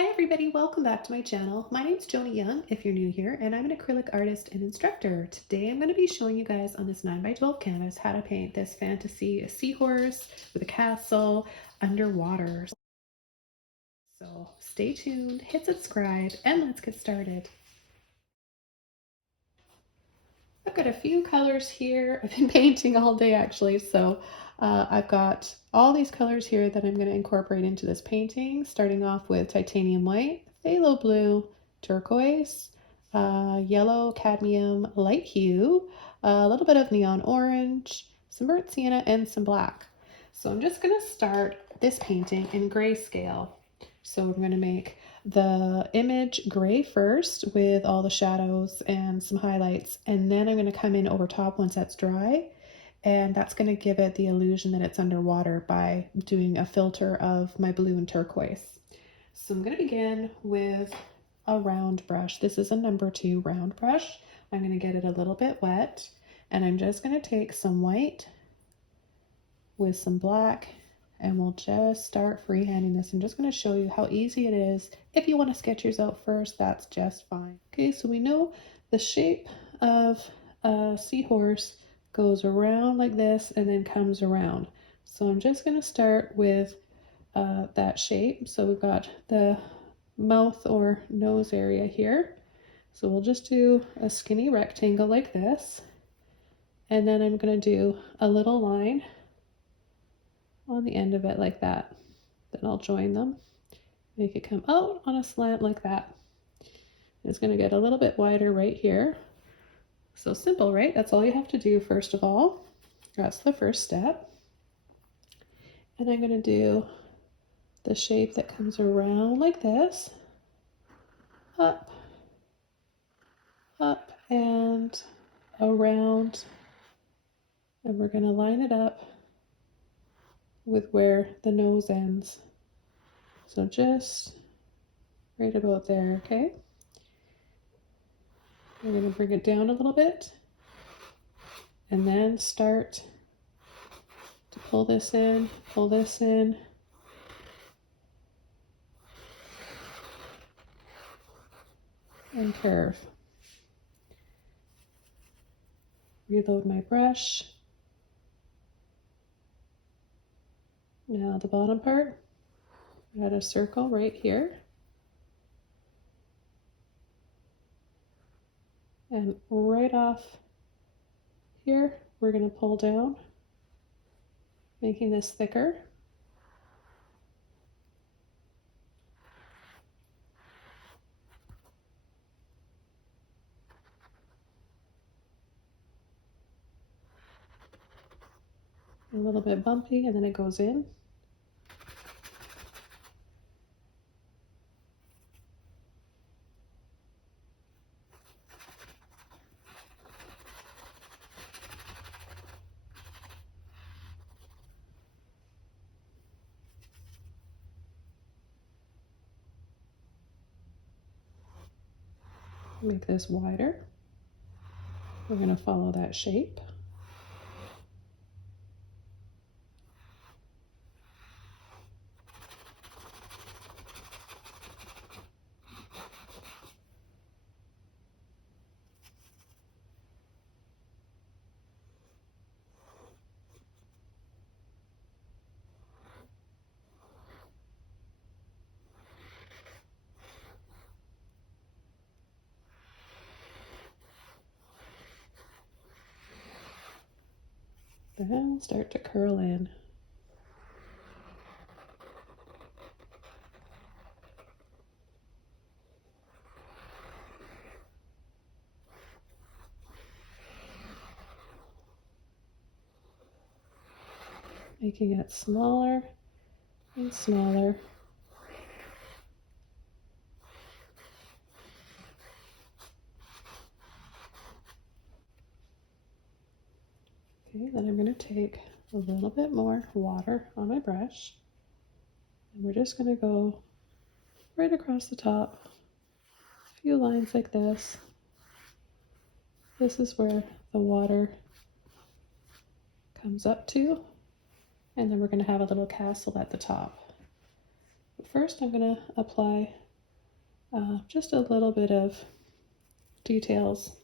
Hi everybody, welcome back to my channel. My name's Joni Young if you're new here, and I'm an acrylic artist and instructor. Today I'm going to be showing you guys on this 9x12 canvas how to paint this fantasy seahorse with a castle underwater. So stay tuned, hit subscribe, and let's get started. I've got a few colors here. I've been painting all day actually, so I've got all these colors here that I'm going to incorporate into this painting, starting off with titanium white, phthalo blue, turquoise, yellow, cadmium, light hue, a little bit of neon orange, some burnt sienna, and some black. So I'm just going to start this painting in grayscale. So we're going to make the image gray first with all the shadows and some highlights, and then I'm going to come in over top once that's dry, and that's going to give it the illusion that it's underwater by doing a filter of my blue and turquoise. So I'm going to begin with a round brush. This is a number 2 round brush. I'm going to get it a little bit wet, and I'm just going to take some white with some black, and we'll just start freehanding this. I'm just going to show you how easy it is. If you want to sketch yours out first, that's just fine. Okay, so we know the shape of a seahorse goes around like this and then comes around. So I'm just going to start with that shape. So we've got the mouth or nose area here. So we'll just do a skinny rectangle like this. And then I'm going to do a little line on the end of it like that. Then I'll join them, make it come out on a slant like that. It's going to get a little bit wider right here. So simple, right? That's all you have to do first of all. That's the first step. And I'm going to do the shape that comes around like this, up, up, and around. And we're going to line it up with where the nose ends. So just right about there, okay? We're going to bring it down a little bit and then start to pull this in, and curve. Reload my brush. Now the bottom part, add a circle right here. And right off here, we're going to pull down, making this thicker. A little bit bumpy, and then it goes in. Make this wider. We're going to follow that shape. Then start to curl in. Making it smaller and smaller. Okay, then I'm going to take a little bit more water on my brush, and we're just going to go right across the top, a few lines like this. This is where the water comes up to, and then we're going to have a little castle at the top. But first I'm going to apply just a little bit of details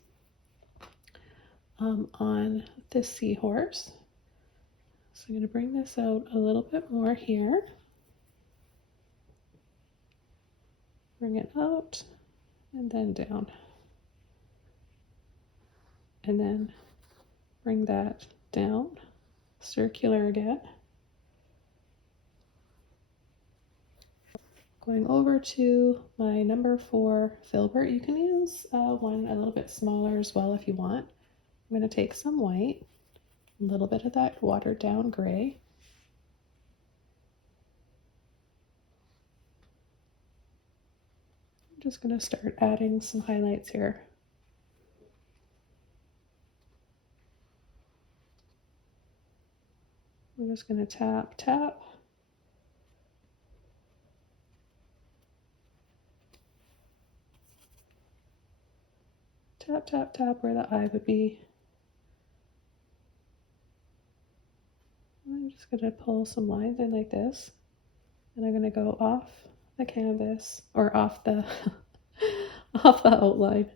on this seahorse. So I'm going to bring this out a little bit more here. Bring it out and then down. And then bring that down, circular again. Going over to my number 4 Filbert. You can use one a little bit smaller as well if you want. I'm going to take some white, a little bit of that watered down gray. I'm just going to start adding some highlights here. We're just going to tap, tap. Tap, tap, tap where the eye would be. I'm just going to pull some lines in like this. And I'm going to go off the canvas, or off the, off the outline.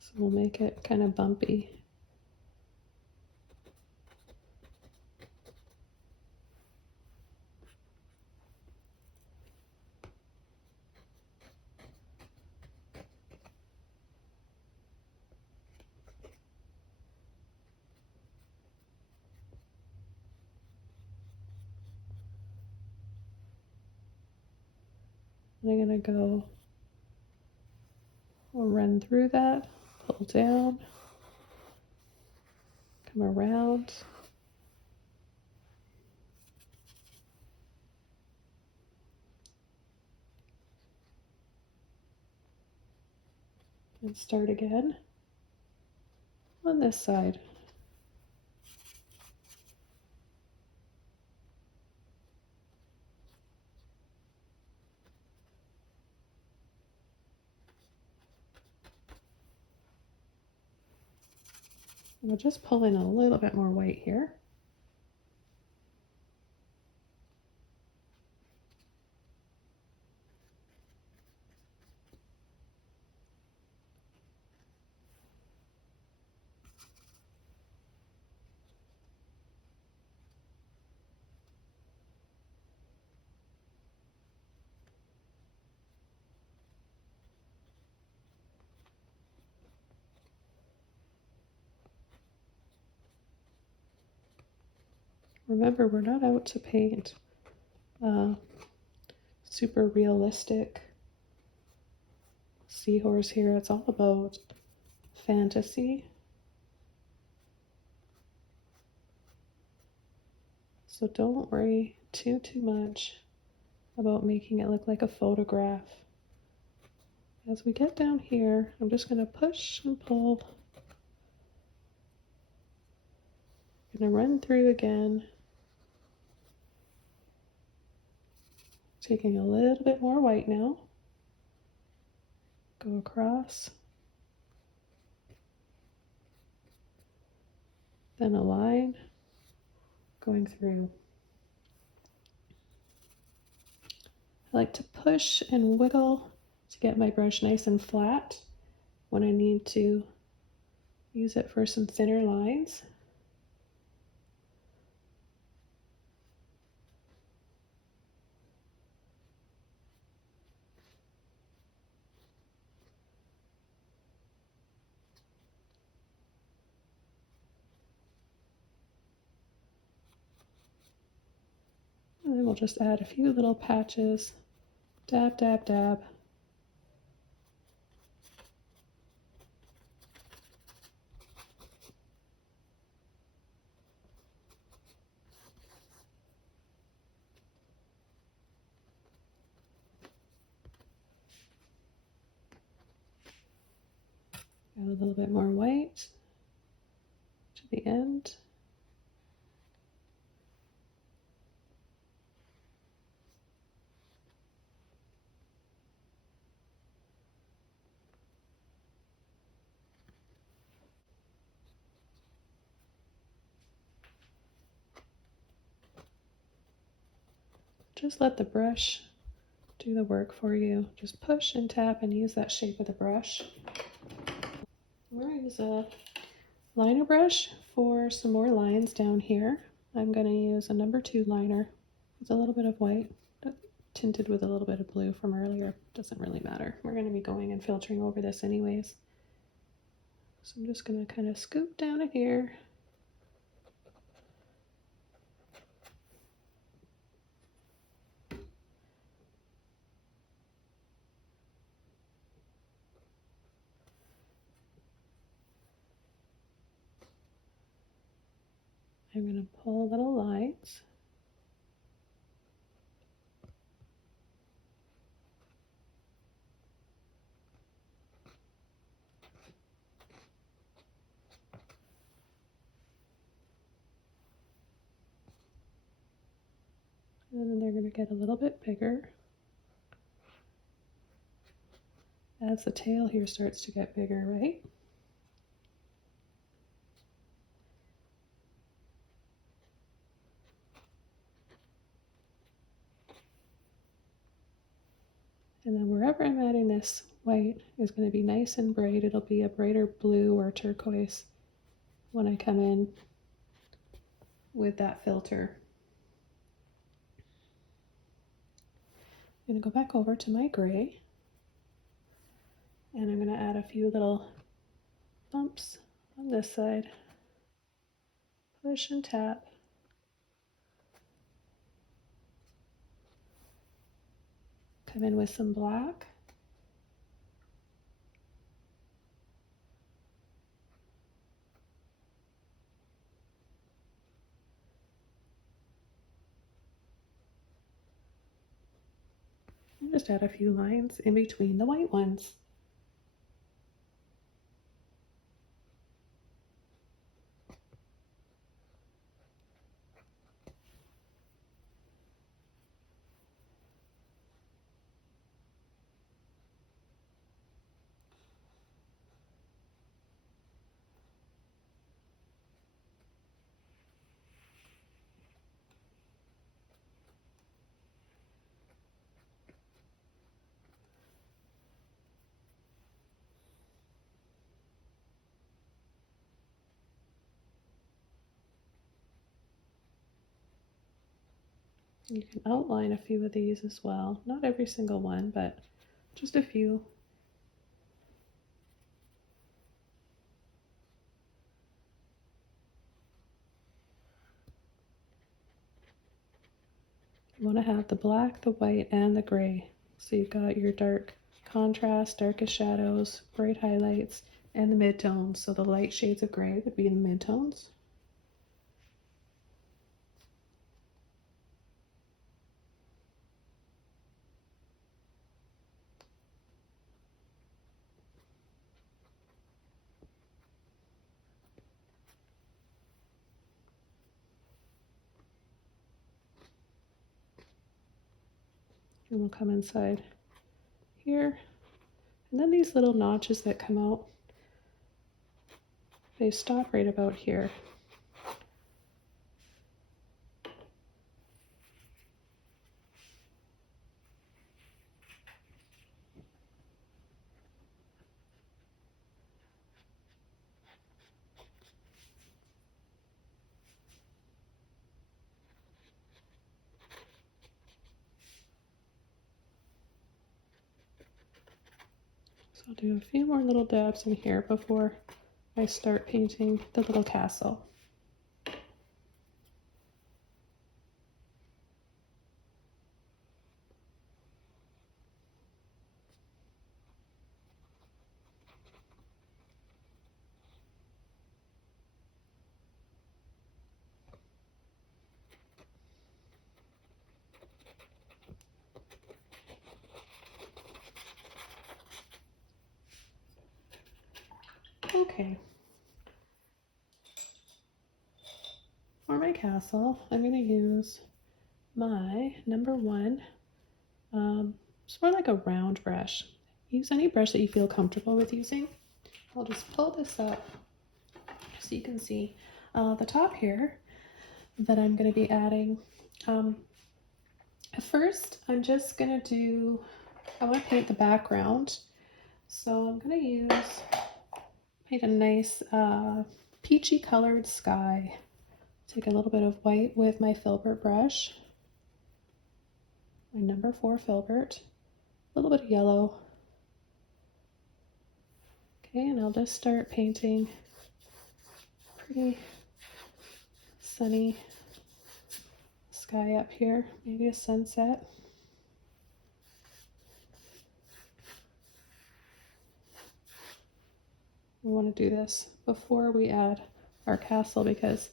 So we'll make it kind of bumpy. And I'm going to go, we'll run through that, pull down, come around. And start again on this side. And we'll just pull in a little bit more white here. Remember, we're not out to paint super realistic seahorse here. It's all about fantasy. So don't worry too much about making it look like a photograph. As we get down here, I'm just going to push and pull. I'm going to run through again. Taking a little bit more white now. Go across. Then a line going through. I like to push and wiggle to get my brush nice and flat when I need to use it for some thinner lines. And then we'll just add a few little patches. Dab, dab, dab. Add a little bit more white to the end. just let the brush do the work for you. Just push and tap and use that shape of the brush. I'm going to use a liner brush for some more lines down here. I'm going to use a number 2 liner with a little bit of white, tinted with a little bit of blue from earlier. Doesn't really matter. We're going to be going and filtering over this anyways. So I'm just going to kind of scoop down in here. I'm going to pull little lines. And then they're going to get a little bit bigger as the tail here starts to get bigger, right? And then wherever I'm adding this white is going to be nice and bright. It'll be a brighter blue or turquoise when I come in with that filter. I'm going to go back over to my gray, and I'm going to add a few little bumps on this side. Push and tap. Come in with some black. And just add a few lines in between the white ones. You can outline a few of these as well. Not every single one, but just a few. You want to have the black, the white, and the gray. So you've got your dark contrast, darkest shadows, bright highlights, and the midtones. So the light shades of gray would be in the midtones. And we'll come inside here. And then these little notches that come out, they stop right about here. So I'll do a few more little dabs in here before I start painting the little castle. Okay. For my castle, I'm going to use my number 1. It's more like a round brush. Use any brush that you feel comfortable with using. I'll just pull this up so you can see the top here that I'm going to be adding. First, I'm just gonna I want to paint the background. So I'm gonna paint a nice peachy colored sky. Take a little bit of white with my Filbert brush, my number 4 Filbert, a little bit of yellow. Okay, and I'll just start painting pretty sunny sky up here, maybe a sunset. We want to do this before we add our castle because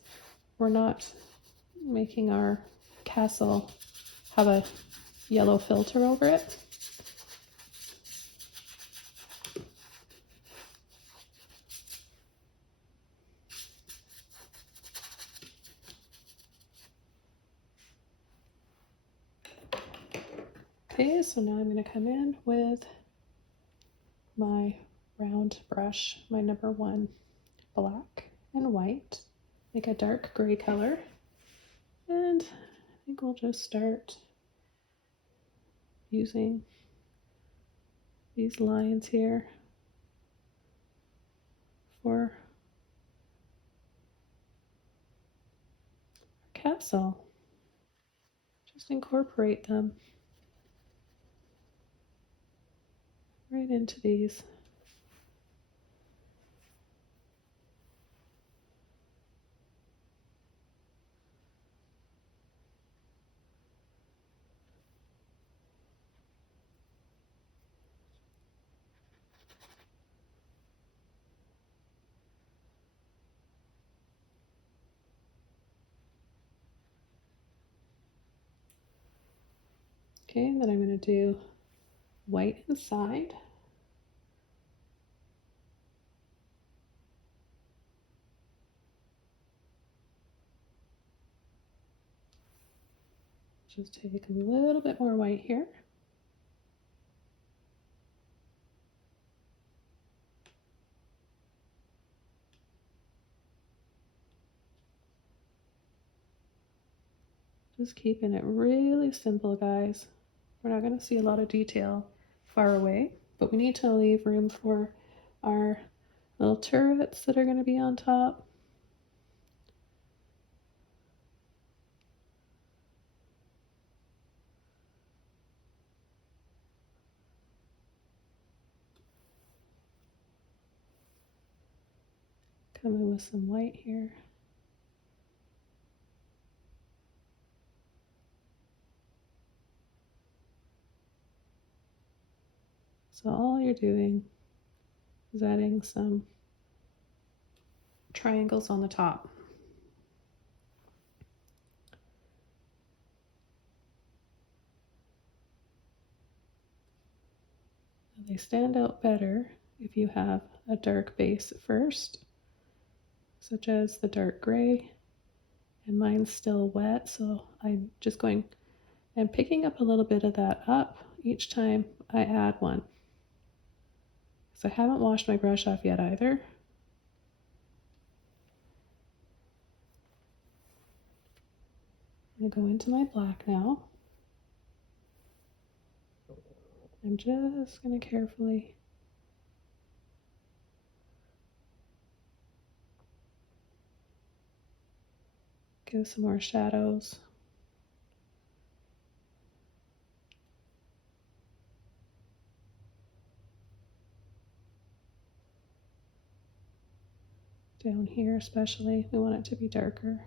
we're not making our castle have a yellow filter over it. Okay, so now I'm going to come in with my round brush, my number 1 black and white, make a dark gray color, and I think we'll just start using these lines here for our castle. Just incorporate them right into these. Okay, and then I'm going to do white inside. Just take a little bit more white here. Just keeping it really simple, guys. We're not going to see a lot of detail far away, but we need to leave room for our little turrets that are going to be on top. Come in with some white here. So all you're doing is adding some triangles on the top. They stand out better if you have a dark base first, such as the dark gray, and mine's still wet, so I'm just going and picking up a little bit of that up each time I add one. So I haven't washed my brush off yet either. I'm going to go into my black now. I'm just going to carefully give some more shadows. Down here especially, we want it to be darker.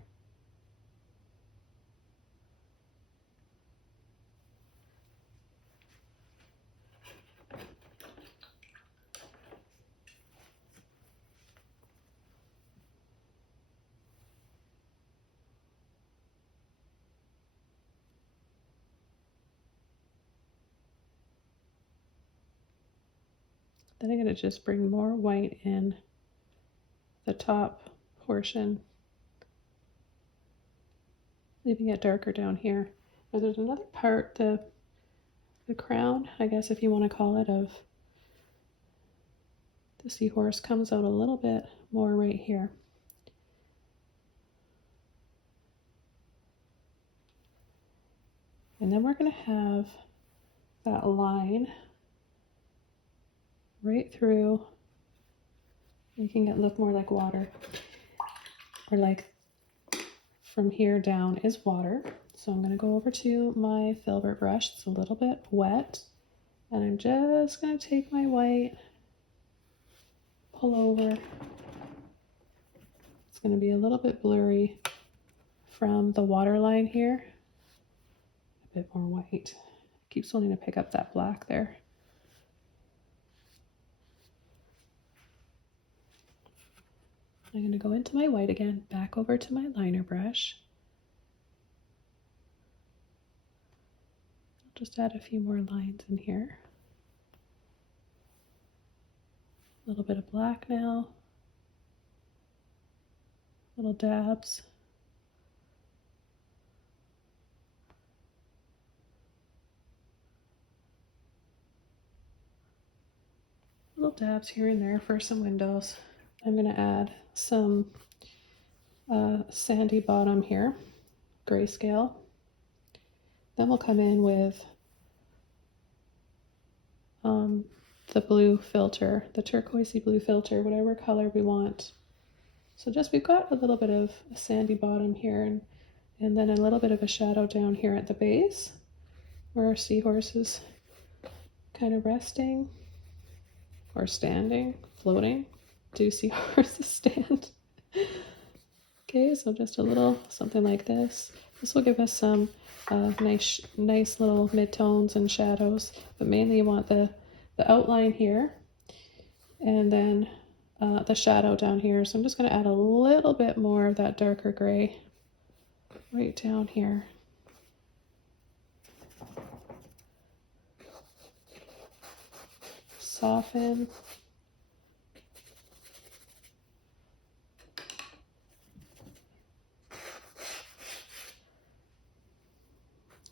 Then I'm going to just bring more white in the top portion, leaving it darker down here. Now there's another part, the crown, I guess if you want to call it, of the seahorse comes out a little bit more right here. And then we're going to have that line right through, making it look more like water, or like from here down is water. So I'm going to go over to my Filbert brush. It's a little bit wet, and I'm just going to take my white, pull over. It's going to be a little bit blurry from the water line here. A bit more white. Keeps wanting to pick up that black there. I'm going to go into my white again, back over to my liner brush. I'll just add a few more lines in here. A little bit of black now. Little dabs. Little dabs here and there for some windows. I'm going to add some sandy bottom here, grayscale. Then we'll come in with the blue filter, the turquoisey blue filter, whatever color we want. So just, we've got a little bit of a sandy bottom here, and then a little bit of a shadow down here at the base where our seahorse is kind of resting or standing, floating. Do seahorses stand? Okay, so just a little something like this. This will give us some nice little midtones and shadows, but mainly you want the outline here, and then the shadow down here. So I'm just going to add a little bit more of that darker gray right down here. Soften.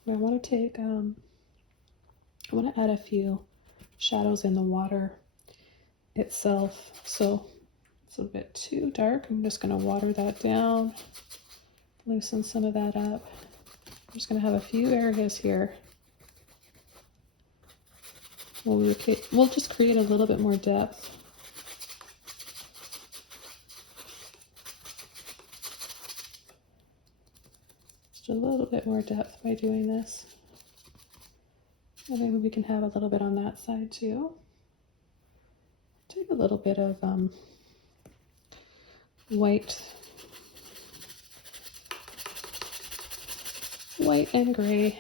I want to take, I want to add a few shadows in the water itself. So it's a bit too dark. I'm just going to water that down, loosen some of that up. I'm just going to have a few areas here. We'll just create a little bit more depth. Just a little bit more depth by doing this. And maybe we can have a little bit on that side too. Take a little bit of white and gray.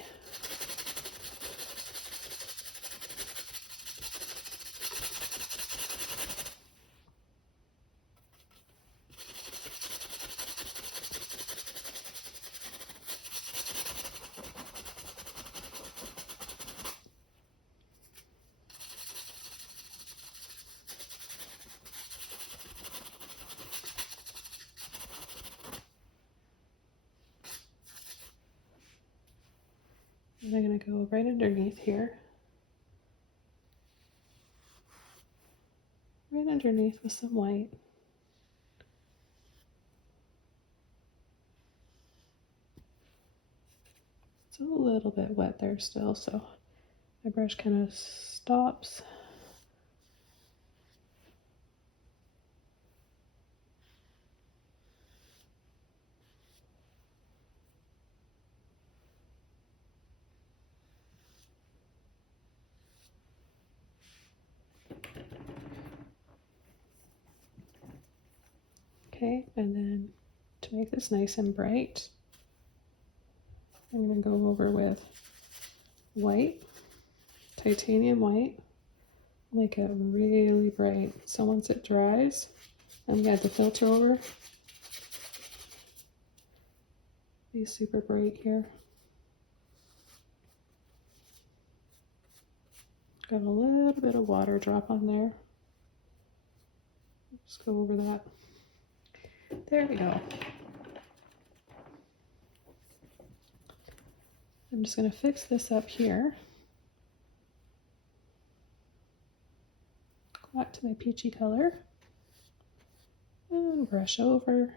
And I'm going to go right underneath here. Right underneath with some white. It's a little bit wet there still, so my brush kind of stops. Okay, and then to make this nice and bright, I'm going to go over with white, titanium white, make it really bright. So once it dries, I'm going to add the filter over. Be super bright here. Got a little bit of water drop on there. Just go over that. There we go. I'm just going to fix this up here. Go back to my peachy color and brush over.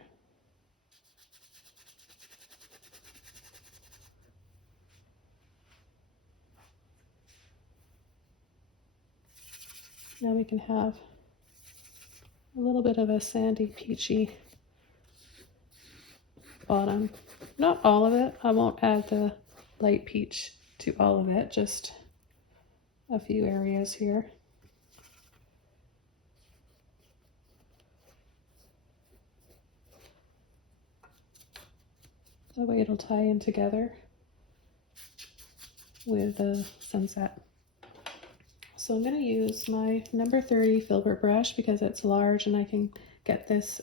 Now we can have a little bit of a sandy, peachy bottom. Not all of it. I won't add the light peach to all of it, just a few areas here. That way it'll tie in together with the sunset. So I'm going to use my number 30 Filbert brush because it's large and I can get this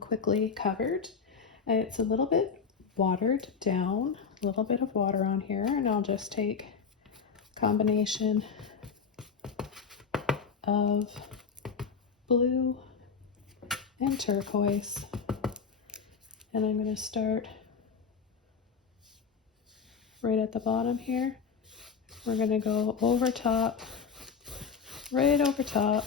quickly covered. And it's a little bit watered down, a little bit of water on here, and I'll just take a combination of blue and turquoise, and I'm going to start right at the bottom here. We're going to go over top, right over top.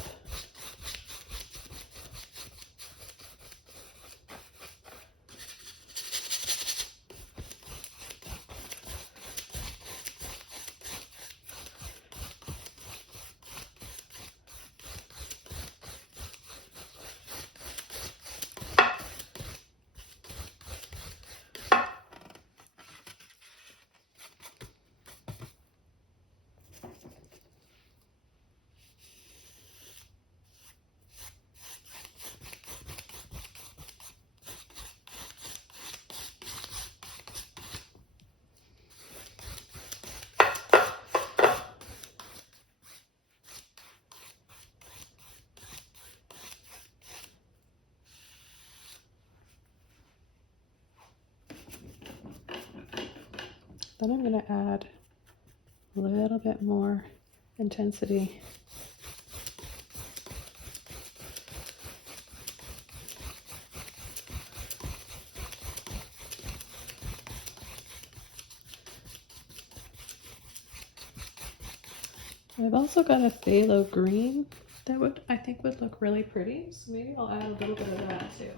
Then I'm going to add a little bit more intensity. I've also got a phthalo green that I think would look really pretty, so maybe I'll add a little bit of that too.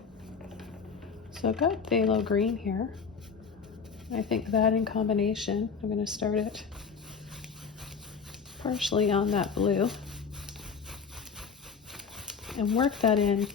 So I've got phthalo green here. I think that in combination, I'm going to start it partially on that blue and work that in.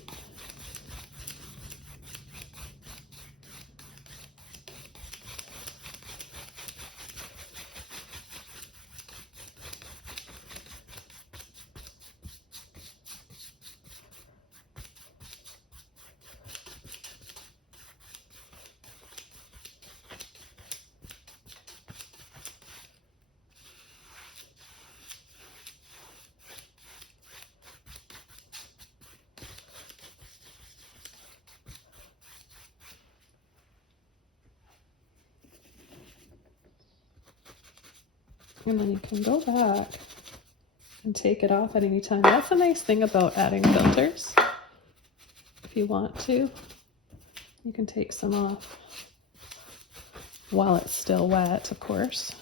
And then you can go back and take it off at any time. That's a nice thing about adding filters. If you want to, you can take some off while it's still wet, of course.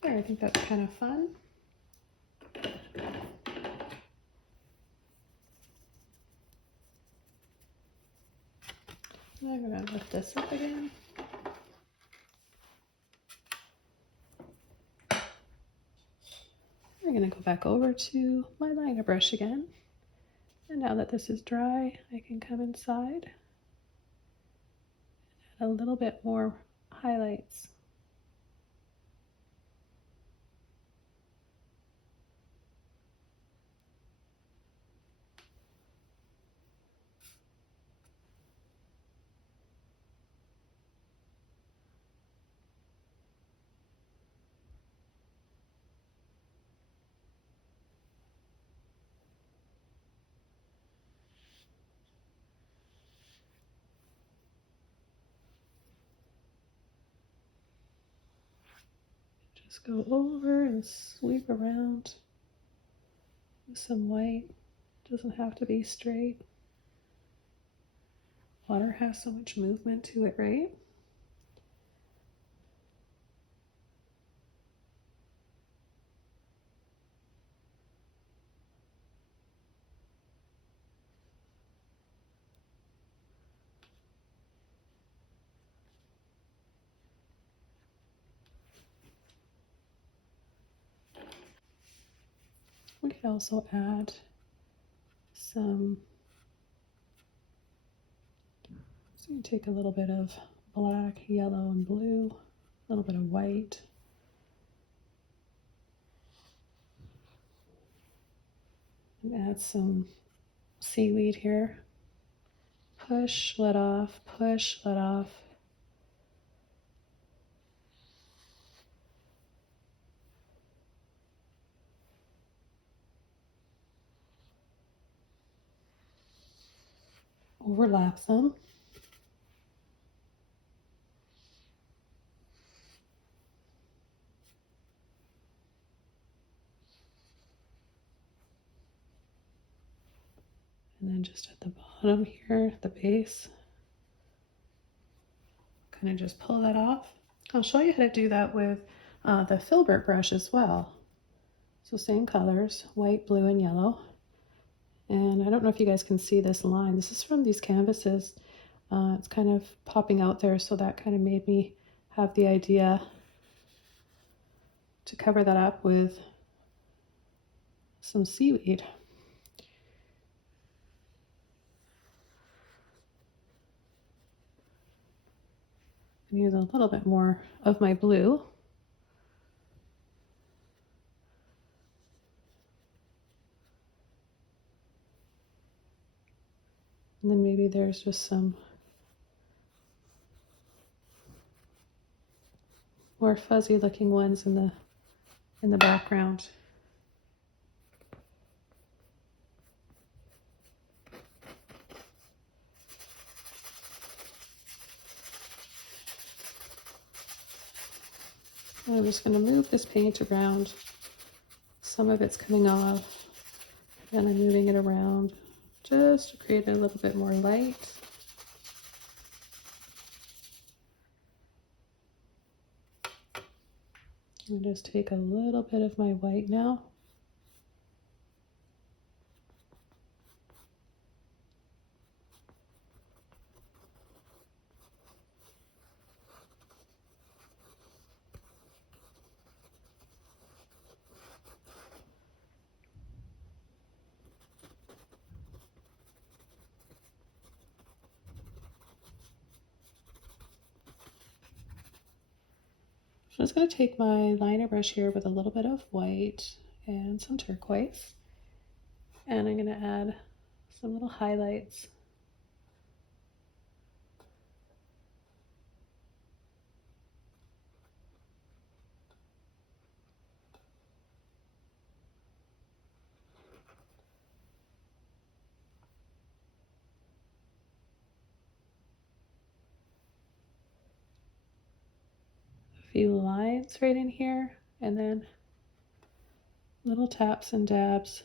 There, I think that's kind of fun. I'm going to lift this up again. I'm going to go back over to my liner brush again. And now that this is dry, I can come inside and add a little bit more highlights. Just go over and sweep around with some white. Doesn't have to be straight. Water has so much movement to it, right? could also add some, so you take a little bit of black, yellow, and blue, a little bit of white. And add some seaweed here. Push, let off, push, let off. Overlap them. And then just at the bottom here, the base, kind of just pull that off. I'll show you how to do that with the Filbert brush as well. So same colors, white, blue, and yellow. And I don't know if you guys can see this line. This is from these canvases. It's kind of popping out there, so that kind of made me have the idea to cover that up with some seaweed. I'm going to use a little bit more of my blue. And then maybe there's just some more fuzzy looking ones in the background. And I'm just going to move this paint around. Some of it's coming off, and I'm moving it around just to create a little bit more light. I'll just take a little bit of my white now. So I'm just going to take my liner brush here with a little bit of white and some turquoise, and I'm going to add some little highlights. A few lines right in here, and then little taps and dabs.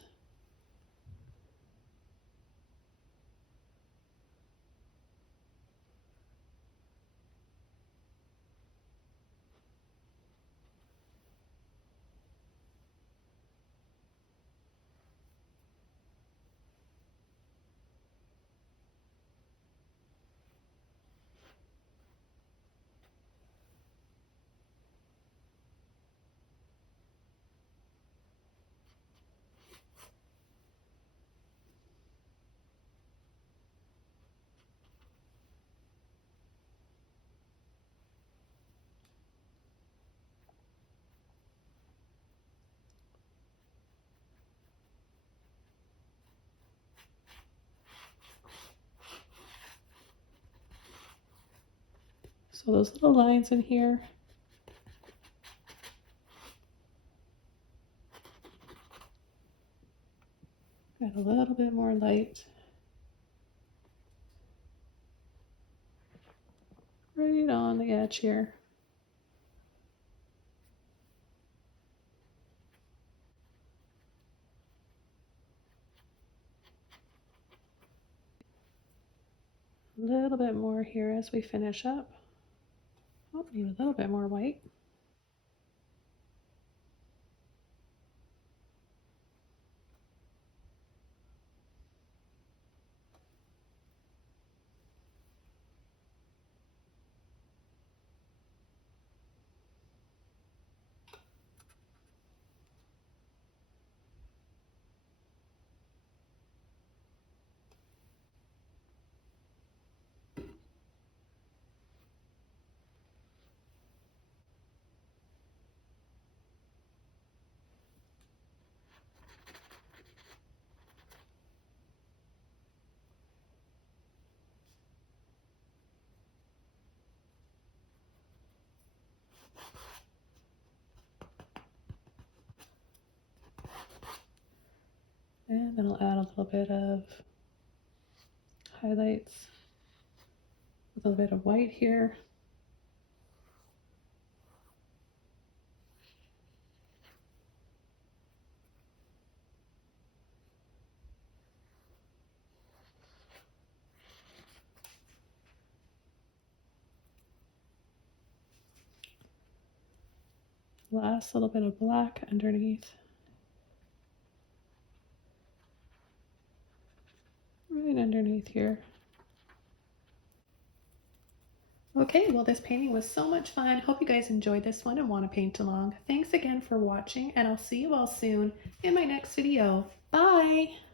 So those little lines in here, add a little bit more light right on the edge here. A little bit more here as we finish up. Oh, need a little bit more white. And then I'll add a little bit of highlights, a little bit of white here. Last little bit of black underneath. Right underneath here. Okay, well this painting was so much fun. Hope you guys enjoyed this one and want to paint along. Thanks again for watching, and I'll see you all soon in my next video. Bye!